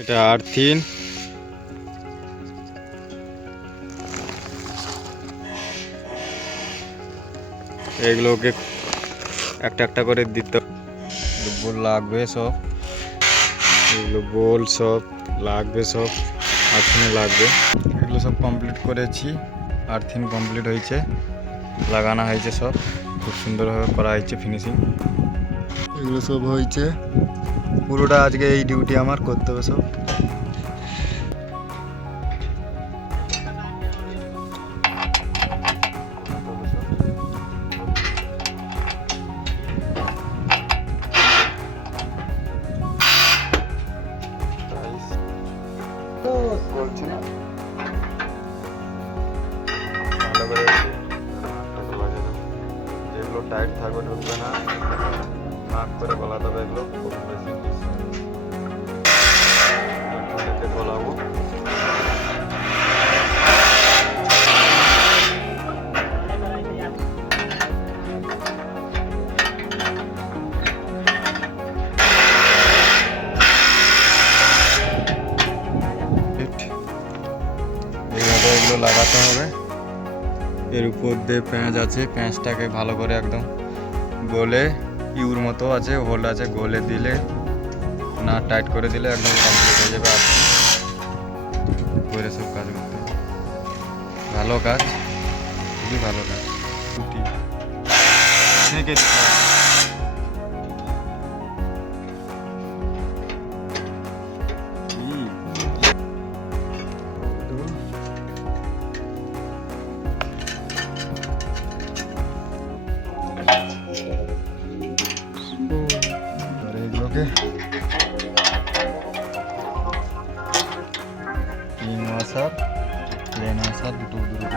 এটা আর্থিন, এগুলোকে একটা একটা করে দিতে বোল লাগবে, সব এগুলো বোল সব লাগবে, সব আর্থিনে লাগবে। এগুলো সব কমপ্লিট করেছি, আর্থিন কমপ্লিট হয়েছে, লাগানো হয়েছে, সব খুব সুন্দরভাবে করা হয়েছে ফিনিশিং। এগুলো সব হয়েছে, পুরোটা আজকে এই ডিউটি আমার করতে হবে সব। বলছি না ভালো করে যেগুলো টাইট থাকবে ঢুকবে না, মাপ করে গলাতে হবে। এগুলো খুব বেশি গলাবো। এইভাবে এগুলো লাগাতে হবে। এর উপর দিয়ে প্যাঁচ আছে, প্যাঁচটাকে ভালো করে একদম গোলে, ইউর মতো আছে, হোল্ড আছে, গোলে দিলে না টাইট করে দিলে একদম কমপ্লিট হয়ে যাবে। আর করে সব কাজ করতে হবে, ভালো কাজ, খুবই ভালো কাজ। ছুটি থেকে দিতে হবে। আর এগুলোকে তিন ওয়াসার, প্লেন ওয়াসার, দুটো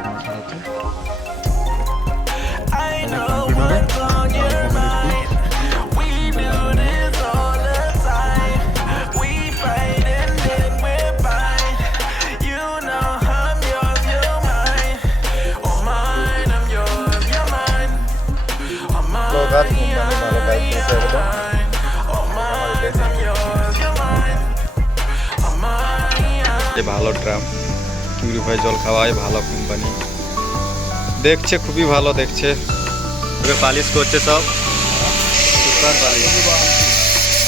ওয়াসার আছে। ভালো ড্রাম পিউরিফাই জল খাওয়ায়, ভালো কোম্পানি, দেখছে খুবই ভালো দেখছে। পালিশ করছে সব, सुपर पालिश,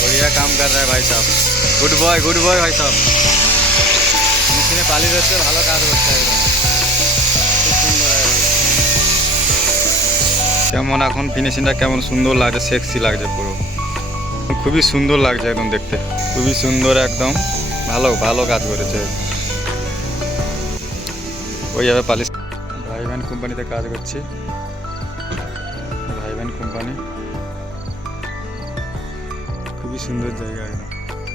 बढ़िया काम कर रहा है भाई साहब, गुड बॉय भाई साहब। মেশিনে পালিশ হচ্ছে, ভালো কাজ করছে একদম, খুব সুন্দর। কেমন এখন ফিনিশিংটা কেমন সুন্দর লাগছে, সেক্সি লাগছে, পুরো খুবই সুন্দর লাগছে একদম দেখতে, খুবই সুন্দর একদম, ভালো ভালো কাজ করেছে। ওইভাবে পালিশ। ভাইভ্যান কোম্পানিতে কাজ করছি, ভাইভ্যান কোম্পানি খুবই সুন্দর জায়গা একদম,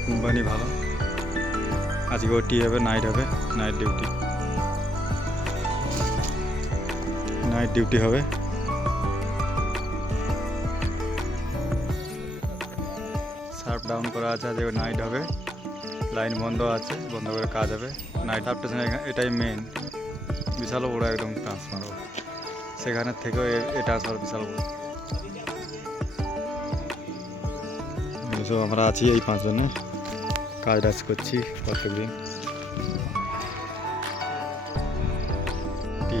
কোম্পানি ভালো। আজকে ওটি হবে, নাইট হবে, নাইট ডিউটি হবে। শার্প ডাউন করা আছে, আজকে নাইট হবে, লাইন বন্ধ আছে, বন্ধ করে কাজ হবে। নাইট আপটেশন এটাই মেন, বিশাল বড় একদম ট্রান্সফরমার, সেখানের থেকেও এটা ট্রান্সফার বিশাল বড়। সব আমরা আছি এই 5 জনে, কাজ টাজ করছি প্রত্যেকদিন।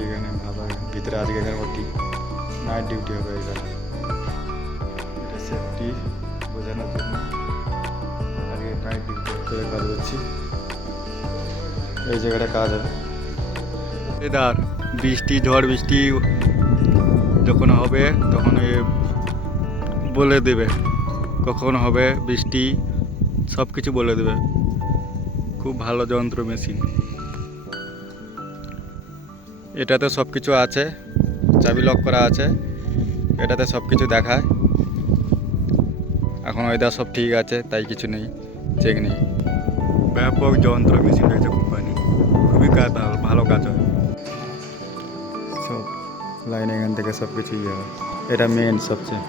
এখানে ভালো ভিতরে আজকে এখানে ওটি নাইট ডিউটি হবে, এখানে এটা সেফটি বোঝানোর জন্য আজকে নাইট ডিউটি করে কাজ করছি। এই জায়গাটা কাজ হবে। এদার বৃষ্টি, ঝড় বৃষ্টি যখন হবে তখন বলে দেবে কখন হবে বৃষ্টি, সব কিছু বলে দেবে। খুব ভালো যন্ত্র, মেশিন। এটাতে সব কিছু আছে, চাবি লক করা আছে, এটাতে সব কিছু দেখায়। এখন ওয়েদার সব ঠিক আছে, তাই কিছু নেই, চেক নেই। ব্যাপক যন্ত্র মেশিন রয়েছে কোম্পানি, খুবই কাজ ভালো কাজ হয়। সব লাইন এখান থেকে সব কিছু ইয়ে হয়, এটা মেন সবচেয়ে।